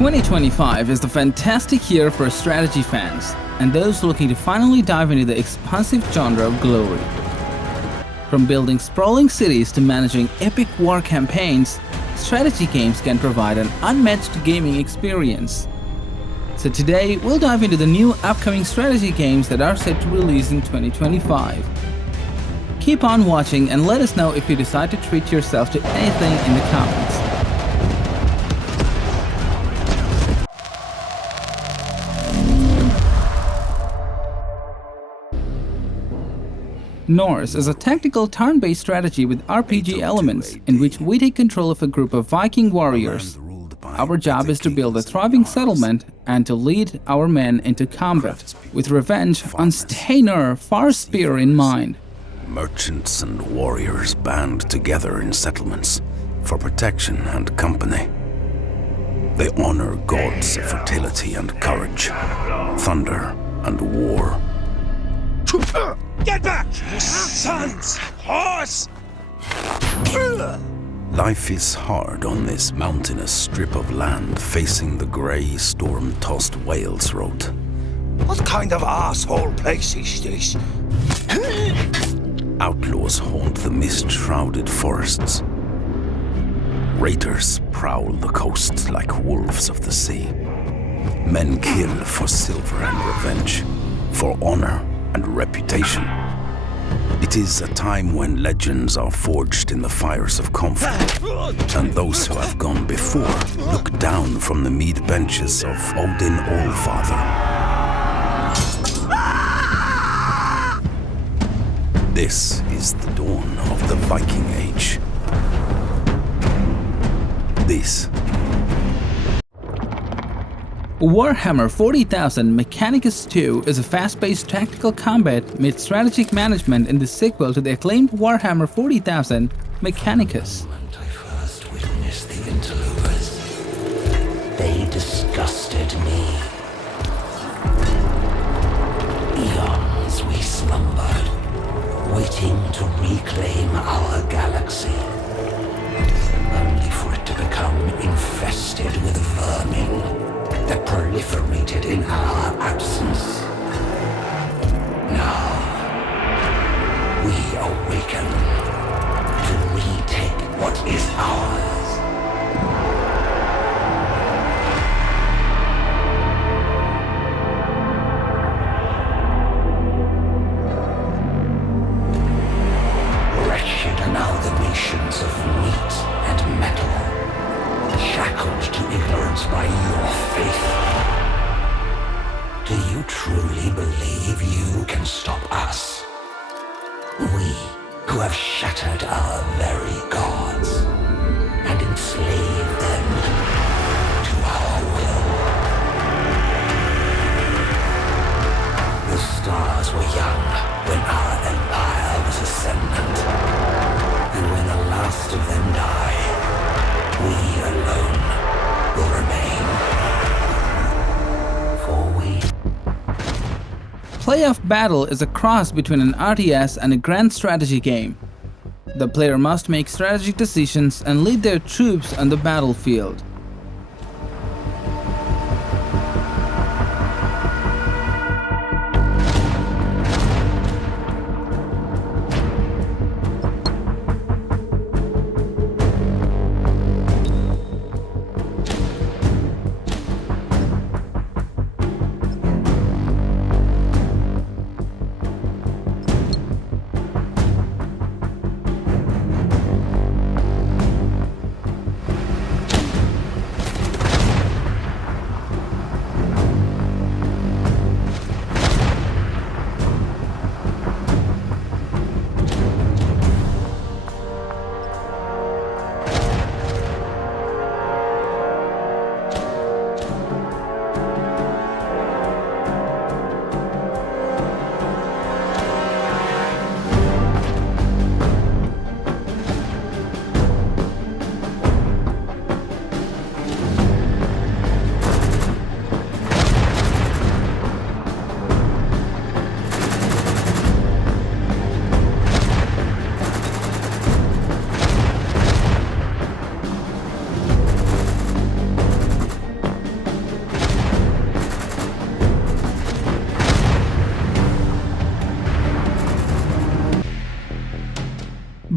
2025 is the fantastic year for strategy fans and those looking to finally dive into the expansive genre of glory. From building sprawling cities to managing epic war campaigns, strategy games can provide an unmatched gaming experience. So today, we'll dive into the new upcoming strategy games that are set to release in 2025. Keep on watching and let us know if you decide to treat yourself to anything in the comments. Norse is a tactical turn-based strategy with RPG elements in which we take control of a group of Viking warriors. Our job is to build a thriving settlement and to lead our men into combat, with revenge on Steiner Farspear in mind. Merchants and warriors band together in settlements for protection and company. They honor gods of fertility and courage, thunder and war. Get back, you sons! Horse! Life is hard on this mountainous strip of land facing the grey, storm-tossed Wales Road. What kind of asshole place is this? Outlaws haunt the mist-shrouded forests. Raiders prowl the coast like wolves of the sea. Men kill for silver and revenge, for honor and reputation. It is a time when legends are forged in the fires of conflict, and those who have gone before look down from the mead benches of Odin Allfather. This is the dawn of the Viking Age. This Warhammer 40,000 Mechanicus 2 is a fast-paced tactical combat mid strategic management in the sequel to the acclaimed Warhammer 40,000 Mechanicus. I first witnessed the interlopers. They disgusted me. Eons we slumbered, waiting to reclaim our galaxy, only for it to become infested with vermin that proliferated in our absence. Now, we awaken to retake what is ours. Wretched amalgamations of meat and metal, shackled to ignorance by your faith. Do you truly believe you can stop us? We, who have shattered our very gods and enslaved them to our will. The stars were young when our empire was ascendant, and when the last of them die, we alone will remain. For we... Playoff Battle is a cross between an RTS and a grand strategy game. The player must make strategic decisions and lead their troops on the battlefield.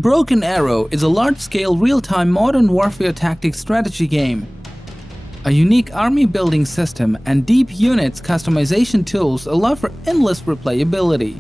Broken Arrow is a large-scale real-time modern warfare tactics strategy game. A unique army building system and deep units customization tools allow for endless replayability.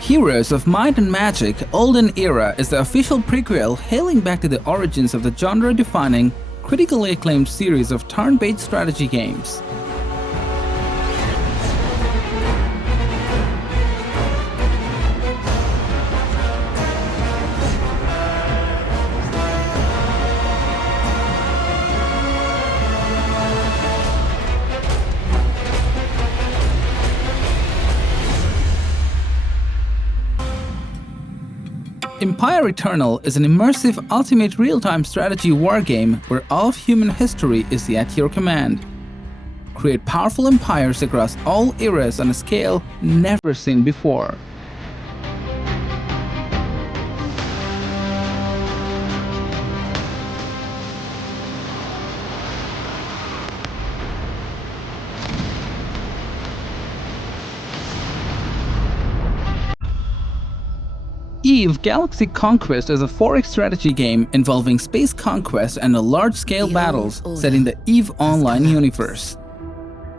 Heroes of Might and Magic Olden Era is the official prequel hailing back to the origins of the genre-defining, critically acclaimed series of turn-based strategy games. Empire Eternal is an immersive ultimate real-time strategy wargame where all of human history is at your command. Create powerful empires across all eras on a scale never seen before. EVE Galaxy Conquest is a 4X strategy game involving space conquest and large-scale battles set in the EVE Online universe.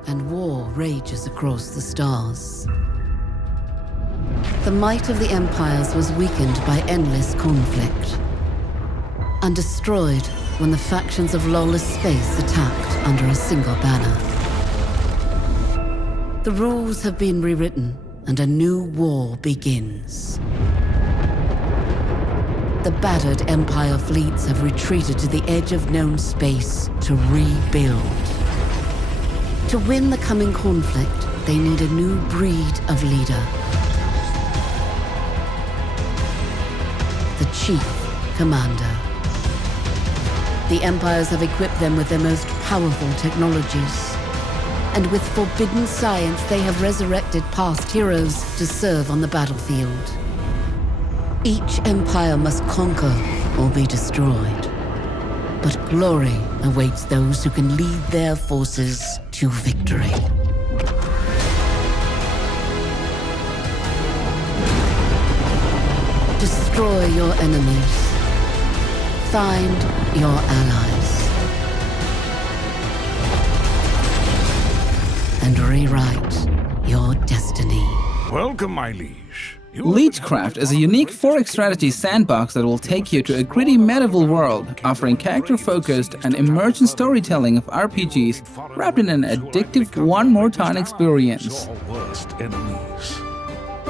And war rages across the stars. The might of the empires was weakened by endless conflict, and destroyed when the factions of lawless space attacked under a single banner. The rules have been rewritten, and a new war begins. The battered Empire fleets have retreated to the edge of known space to rebuild. To win the coming conflict, they need a new breed of leader. The Chief Commander. The Empires have equipped them with their most powerful technologies. And with forbidden science, they have resurrected past heroes to serve on the battlefield. Each empire must conquer or be destroyed. But glory awaits those who can lead their forces to victory. Destroy your enemies. Find your allies. And rewrite your destiny. Welcome, my liege. Liegecraft is a unique 4X strategy sandbox that will take you to a gritty medieval world, offering character-focused and immersive storytelling of RPGs wrapped in an addictive one-more-time experience.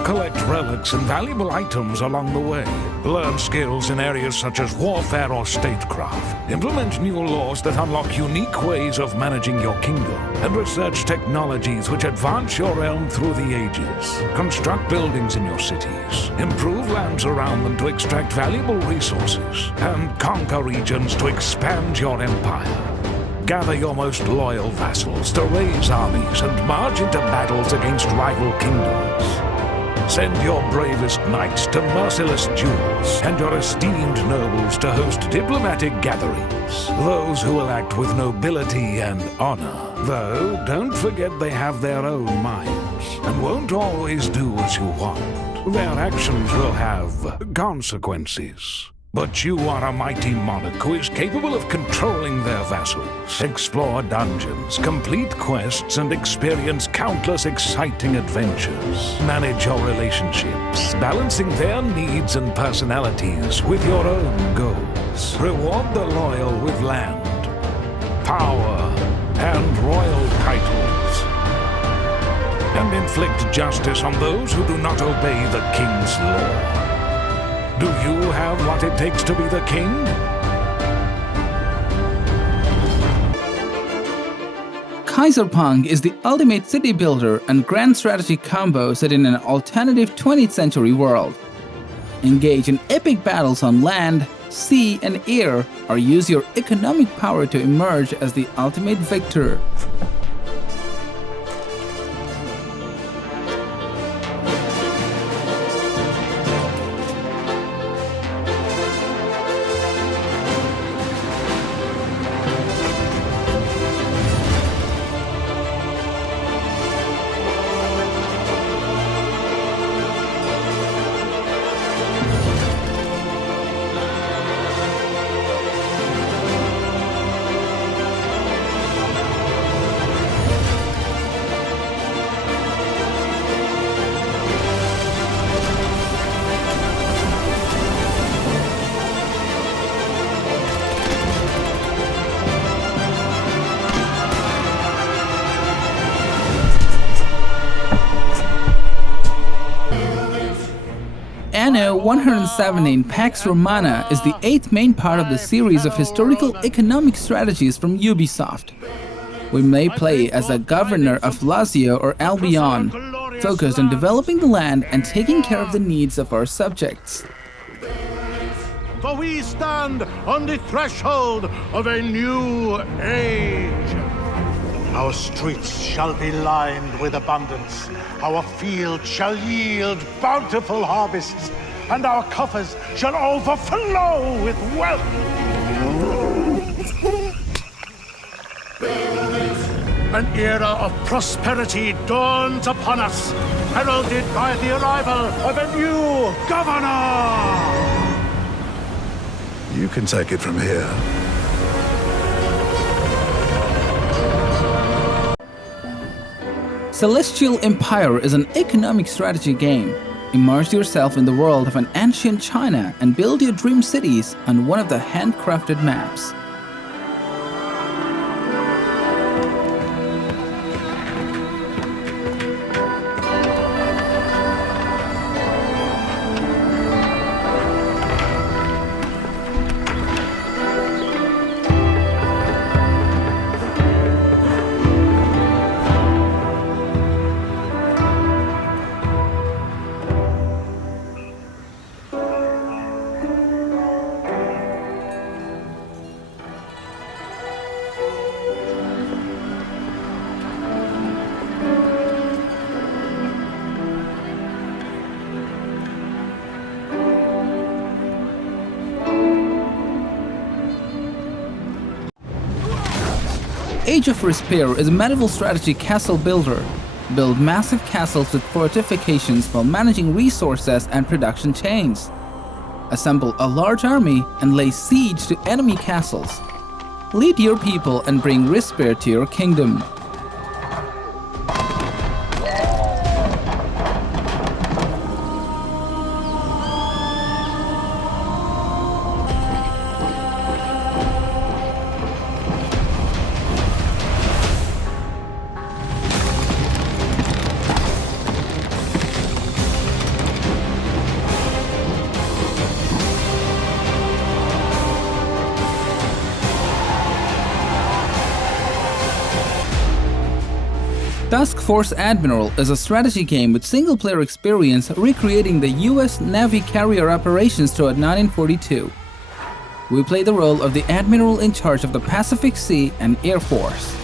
Collect relics and valuable items along the way. Learn skills in areas such as warfare or statecraft. Implement new laws that unlock unique ways of managing your kingdom. And research technologies which advance your realm through the ages. Construct buildings in your cities. Improve lands around them to extract valuable resources. And conquer regions to expand your empire. Gather your most loyal vassals to raise armies and march into battles against rival kingdoms. Send your bravest knights to merciless duels, and your esteemed nobles to host diplomatic gatherings. Those who will act with nobility and honor. Though, don't forget they have their own minds, and won't always do as you want. Their actions will have consequences. But you are a mighty monarch who is capable of controlling their vassals, explore dungeons, complete quests, and experience countless exciting adventures. Manage your relationships, balancing their needs and personalities with your own goals. Reward the loyal with land, power, and royal titles. And inflict justice on those who do not obey the king's law. Do you have what it takes to be the king? Kaiserpunk is the ultimate city builder and grand strategy combo set in an alternative 20th century world. Engage in epic battles on land, sea, and air, or use your economic power to emerge as the ultimate victor. Anno 117 Pax Romana is the 8th main part of the series of historical economic strategies from Ubisoft. We may play as a governor of Lazio or Albion, focused on developing the land and taking care of the needs of our subjects. For we stand on the threshold of a new age. Our streets shall be lined with abundance. Our fields shall yield bountiful harvests, and our coffers shall overflow with wealth. An era of prosperity dawns upon us, heralded by the arrival of a new governor. You can take it from here. Celestial Empire is an economic strategy game. Immerse yourself in the world of an ancient China and build your dream cities on one of the handcrafted maps. Age of Respair is a medieval strategy castle builder. Build massive castles with fortifications while managing resources and production chains. Assemble a large army and lay siege to enemy castles. Lead your people and bring Respair to your kingdom. Task Force Admiral is a strategy game with single-player experience recreating the US Navy carrier operations throughout 1942. We play the role of the Admiral in charge of the Pacific Sea and Air Force.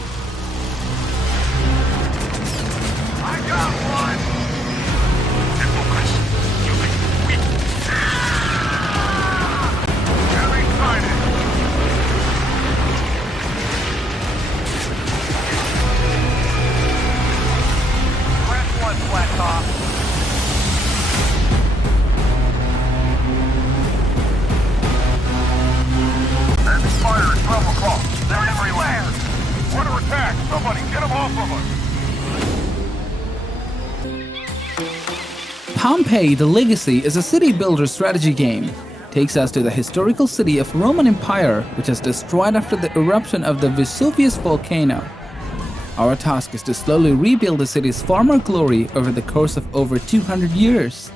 I got one! Very excited! Press one, Flat Top. Pompeii: The Legacy is a city builder strategy game. It takes us to the historical city of Roman Empire, which was destroyed after the eruption of the Vesuvius volcano. Our task is to slowly rebuild the city's former glory over the course of over 200 years.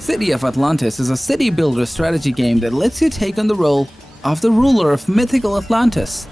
City of Atlantis is a city builder strategy game that lets you take on the role of the ruler of mythical Atlantis.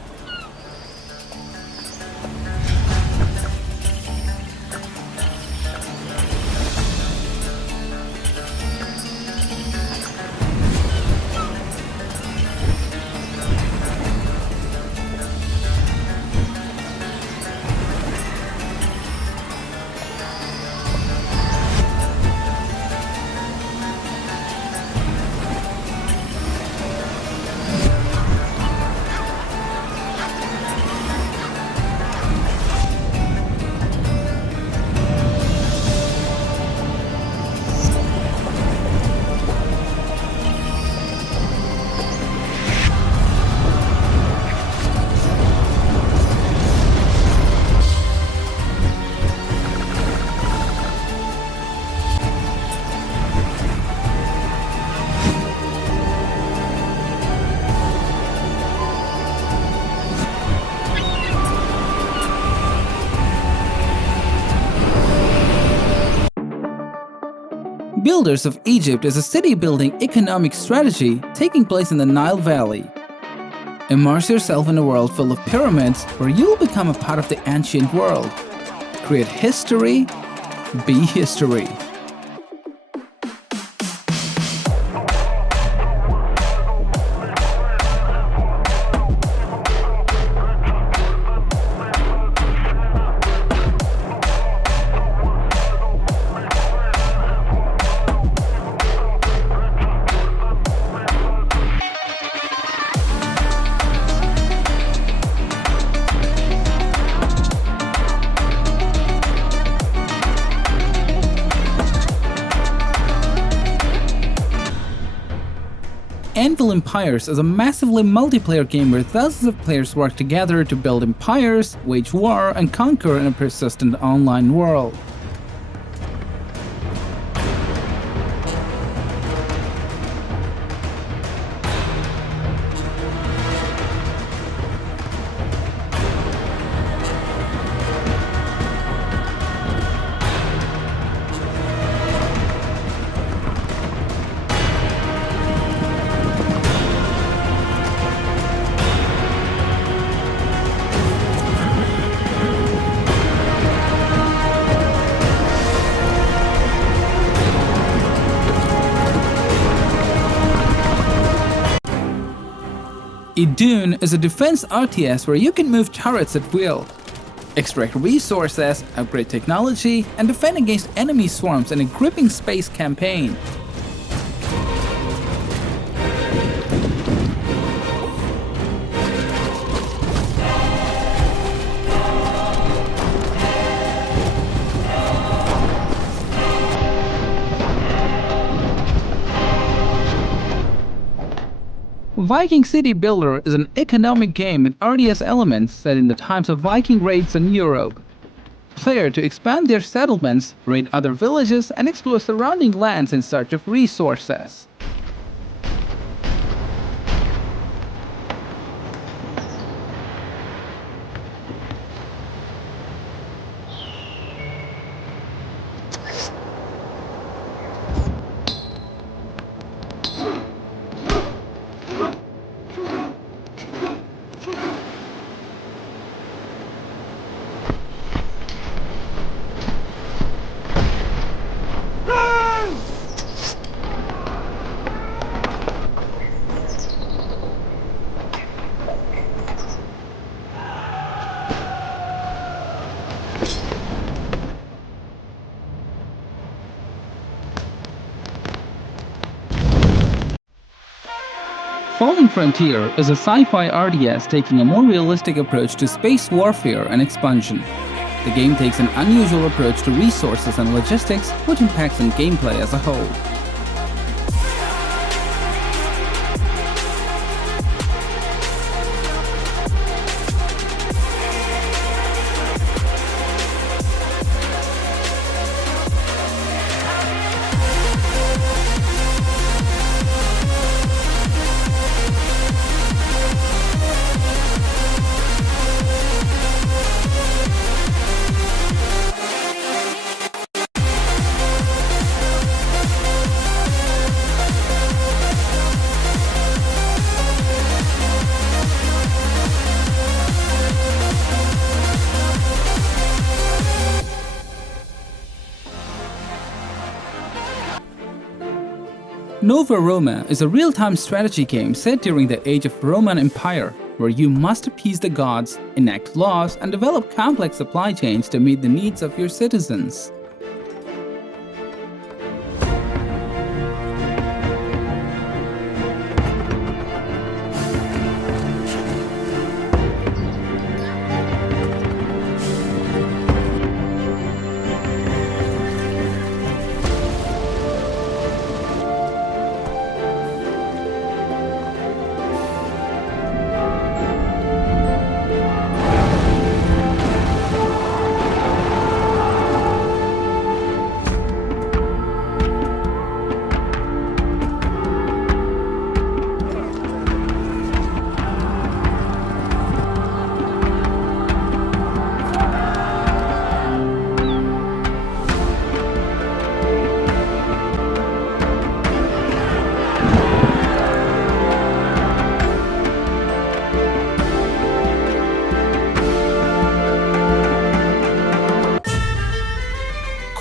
Builders of Egypt is a city-building economic strategy taking place in the Nile Valley. Immerse yourself in a world full of pyramids where you'll become a part of the ancient world. Create history, be history. Anvil Empires is a massively multiplayer game where thousands of players work together to build empires, wage war, and conquer in a persistent online world. IDUN is a defense RTS where you can move turrets at will, extract resources, upgrade technology, and defend against enemy swarms in a gripping space campaign. Viking City Builder is an economic game with RTS elements set in the times of Viking raids in Europe. Player to expand their settlements, raid other villages, and explore surrounding lands in search of resources. Fallen Frontier is a sci-fi RTS taking a more realistic approach to space warfare and expansion. The game takes an unusual approach to resources and logistics, which impacts on gameplay as a whole. Nova Roma is a real-time strategy game set during the age of Roman Empire, where you must appease the gods, enact laws, and develop complex supply chains to meet the needs of your citizens.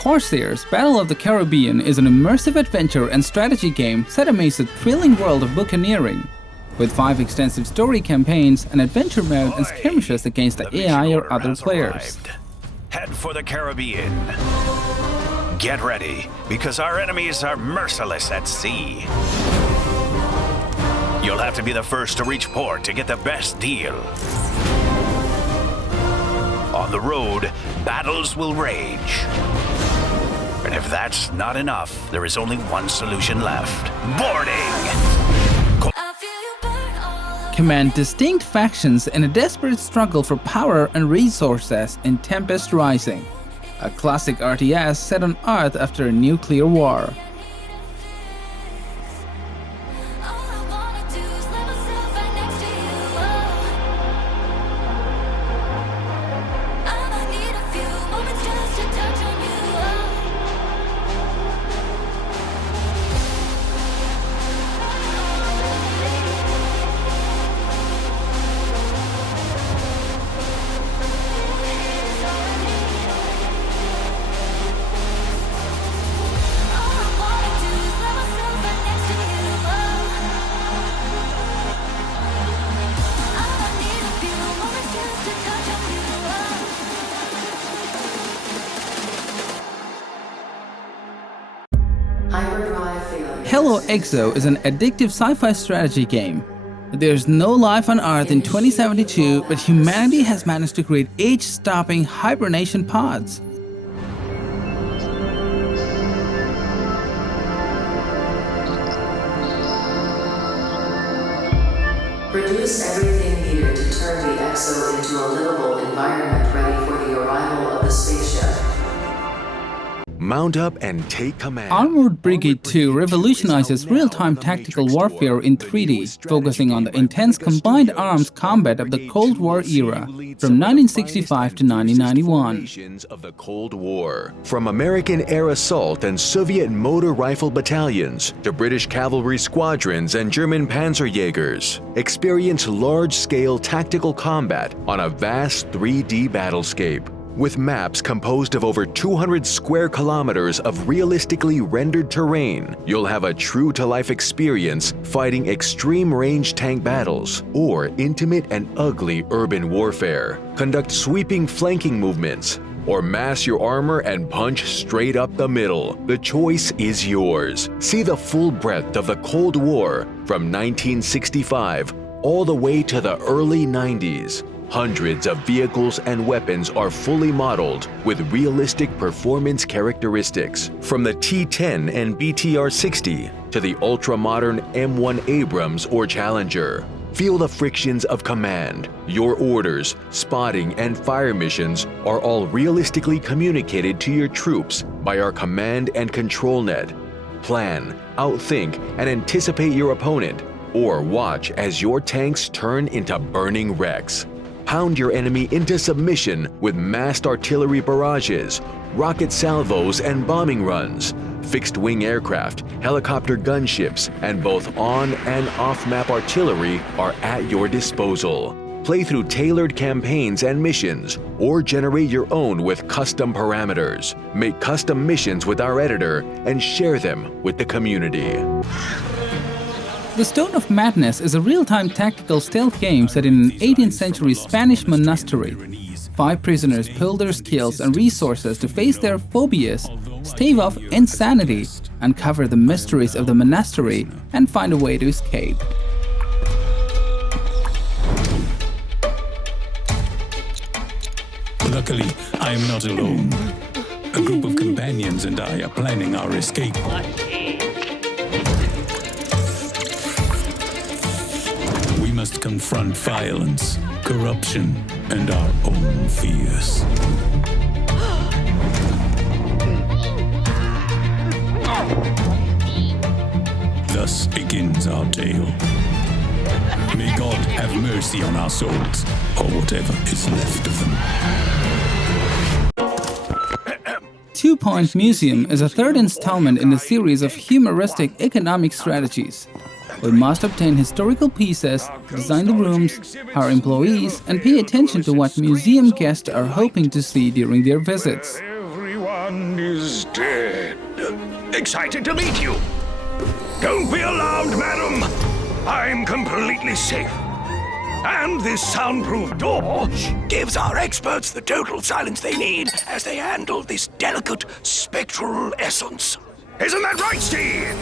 Corsairs Battle of the Caribbean is an immersive adventure and strategy game set amidst the thrilling world of buccaneering. With 5 extensive story campaigns, an adventure mode, and skirmishes against the AI or other players. Head for the Caribbean. Get ready, because our enemies are merciless at sea. You'll have to be the first to reach port to get the best deal. On the road, battles will rage. And if that's not enough, there is only one solution left. Boarding! Command distinct factions in a desperate struggle for power and resources in Tempest Rising, a classic RTS set on Earth after a nuclear war. Hello Exo is an addictive sci-fi strategy game. There's no life on Earth in 2072, but humanity has managed to create age-stopping hibernation pods. Produce everything needed to turn the Exo into a livable environment ready for the arrival of the spaceship. Mount up and take command. Armored Brigade II revolutionizes real-time tactical warfare in 3D, focusing on the intense combined arms combat of the Cold War era, from 1965 to 1991. Of the Cold War. From American air assault and Soviet motor rifle battalions to British cavalry squadrons and German Panzerjägers, experience large-scale tactical combat on a vast 3D battlescape. With maps composed of over 200 square kilometers of realistically rendered terrain, you'll have a true-to-life experience fighting extreme-range tank battles or intimate and ugly urban warfare. Conduct sweeping flanking movements, or mass your armor and punch straight up the middle. The choice is yours. See the full breadth of the Cold War From 1965 all the way to the early 90s, hundreds of vehicles and weapons are fully modeled with realistic performance characteristics. From the T-10 and BTR-60 to the ultra-modern M1 Abrams or Challenger, feel the frictions of command. Your orders, spotting, and fire missions are all realistically communicated to your troops by our command and control net. Plan, outthink, and anticipate your opponent, or watch as your tanks turn into burning wrecks. Pound your enemy into submission with massed artillery barrages, rocket salvos and bombing runs, fixed-wing aircraft, helicopter gunships, and both on- and off-map artillery are at your disposal. Play through tailored campaigns and missions, or generate your own with custom parameters. Make custom missions with our editor and share them with the community. The Stone of Madness is a real-time tactical stealth game set in an 18th century Spanish monastery. 5 prisoners pool their skills and resources to face their phobias, stave off insanity, uncover the mysteries of the monastery, and find a way to escape. Luckily, I am not alone. A group of companions and I are planning our escape. We must confront violence, corruption, and our own fears. Thus begins our tale. May God have mercy on our souls, or whatever is left of them. 2 Point Museum is a third installment in the series of humoristic economic strategies. We must obtain historical pieces, design the rooms, hire employees, and pay attention to what museum guests are hoping to see during their visits. Everyone is dead. Excited to meet you. Don't be alarmed, madam. I'm completely safe. And this soundproof door gives our experts the total silence they need as they handle this delicate spectral essence. Isn't that right, Steve?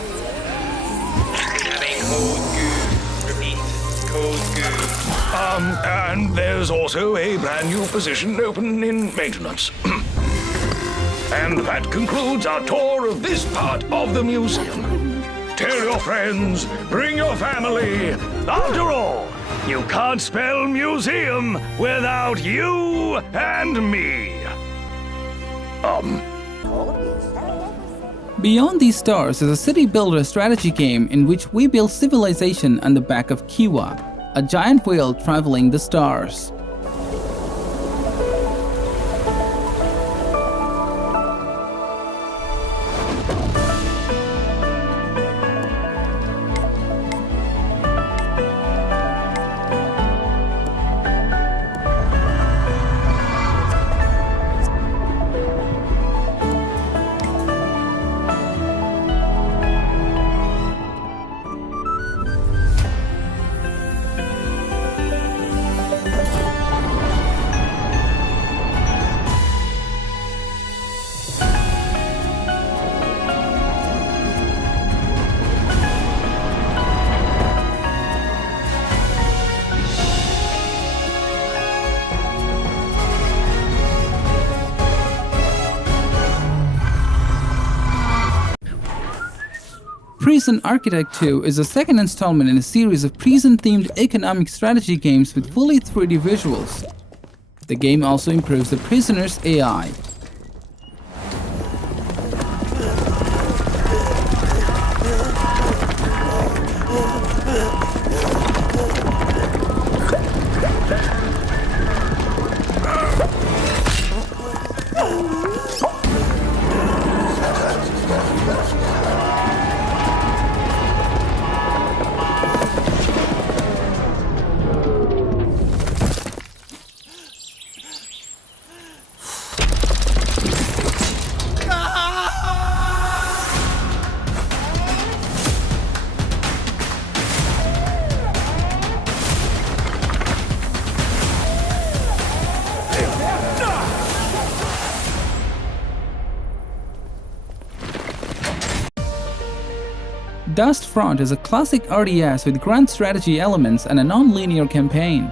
And there's also a brand new position open in maintenance. And that concludes our tour of this part of the museum. Tell your friends, bring your family. After all, you can't spell museum without you and me. Beyond these stars is a city builder strategy game in which we build civilization on the back of Kiwa, a giant whale traveling the stars. Prison Architect 2 is the second installment in a series of prison-themed economic strategy games with fully 3D visuals. The game also improves the prisoners' AI. Dust Front is a classic RTS with grand strategy elements and a non-linear campaign.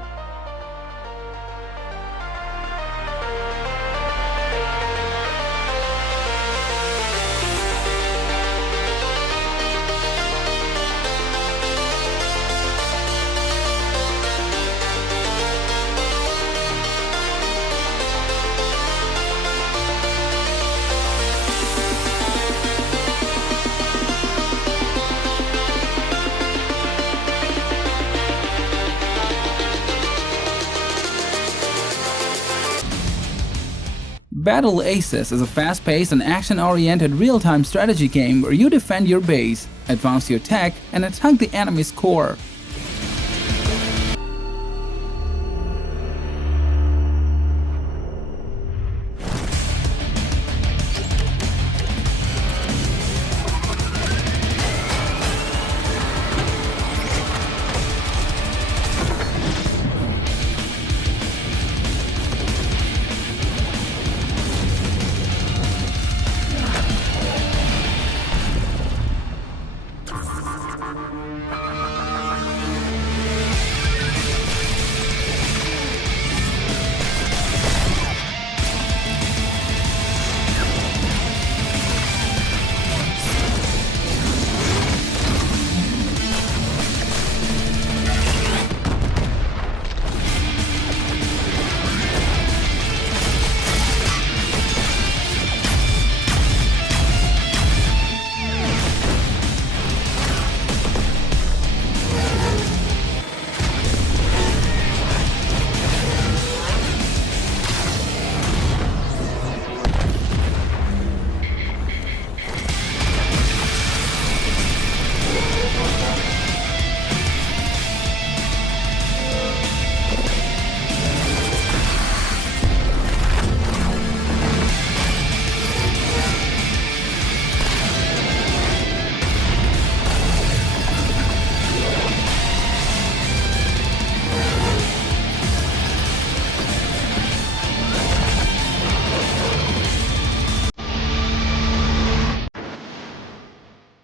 Battle Aces is a fast-paced and action-oriented real-time strategy game where you defend your base, advance your tech, and attack the enemy's core.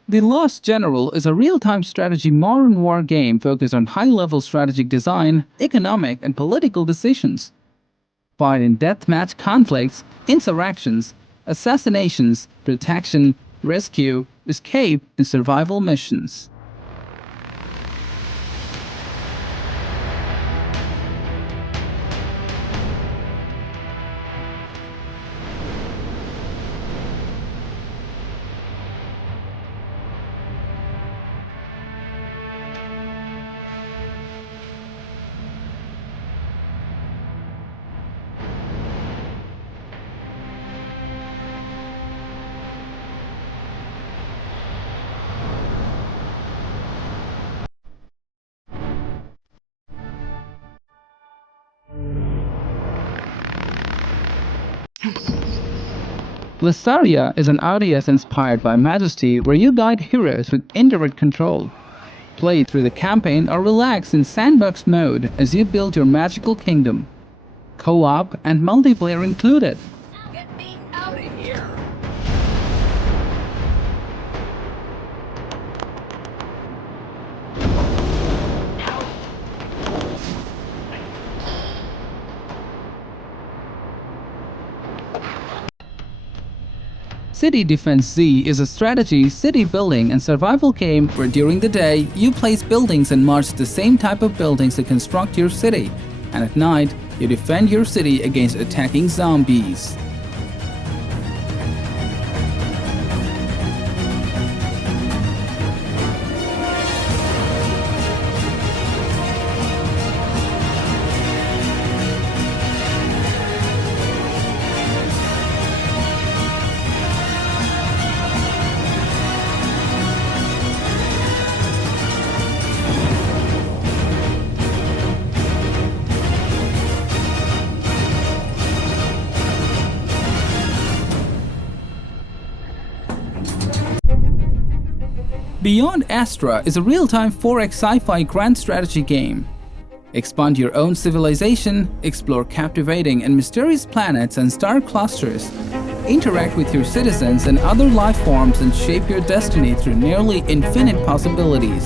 The Lost General is a real-time strategy modern war game focused on high-level strategic design, economic and political decisions. Fight in deathmatch conflicts, insurrections, assassinations, protection, rescue, escape, and survival missions. Lessaria is an RTS inspired by Majesty where you guide heroes with indirect control. Play through the campaign or relax in sandbox mode as you build your magical kingdom. Co-op and multiplayer included. Get me out of here! City Defense Z is a strategy, city building and survival game where during the day you place buildings and march the same type of buildings to construct your city, and at night you defend your city against attacking zombies. Beyond Astra is a real-time 4X sci-fi grand strategy game. Expand your own civilization, explore captivating and mysterious planets and star clusters, Interact with your citizens and other life forms and shape your destiny through nearly infinite possibilities.